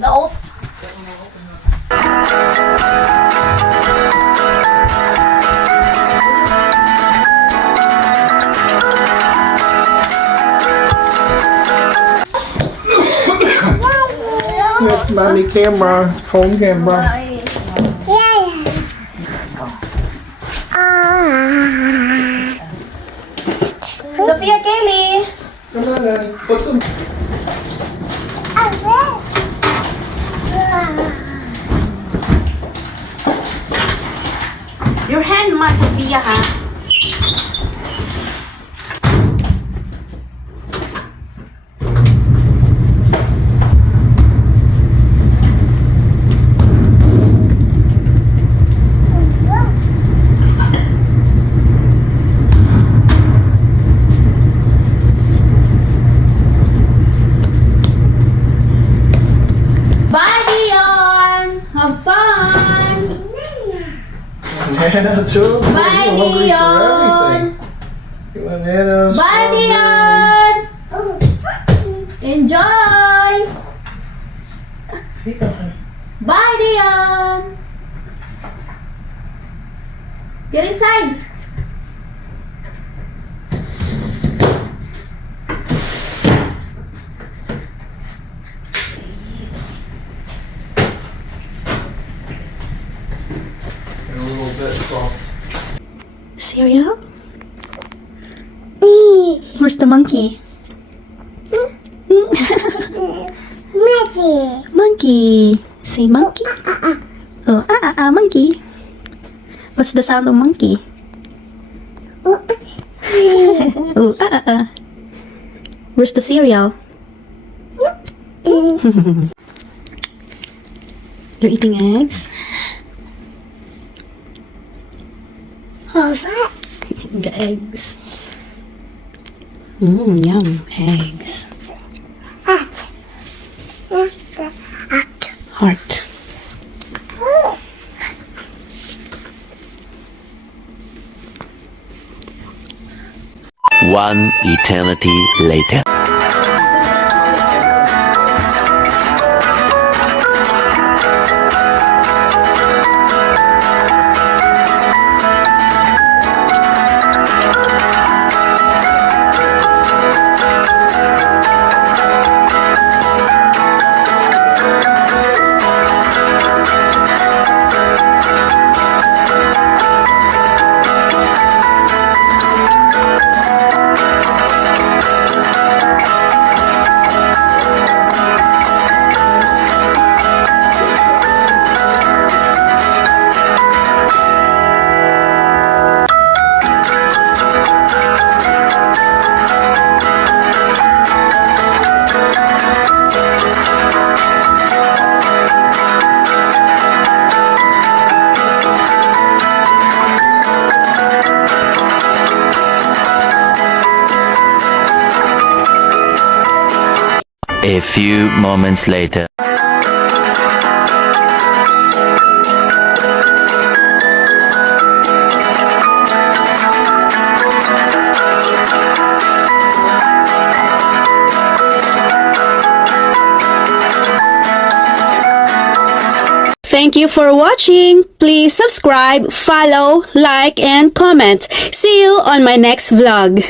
No. Yes, mommy camera, phone camera. Sophia, Kelly. Come on, Daddy. Put some. Your hand, Ma, Sophia, ha? Bye, Dion! Have fun! Nana too. Bye, You're hungry Dion. for everything. You want Nana? Bye, Dion! Enjoy! Bye, Dion! Get inside! A little bit soft. Cereal? Where's the monkey? Monkey. Say monkey. Oh, monkey. What's the sound of monkey? Oh, Where's the cereal? You're eating eggs? The eggs. Yum. Eggs. Heart. One eternity later. A few moments later. Thank you for watching. Please subscribe, follow, like, and comment. See you on my next vlog.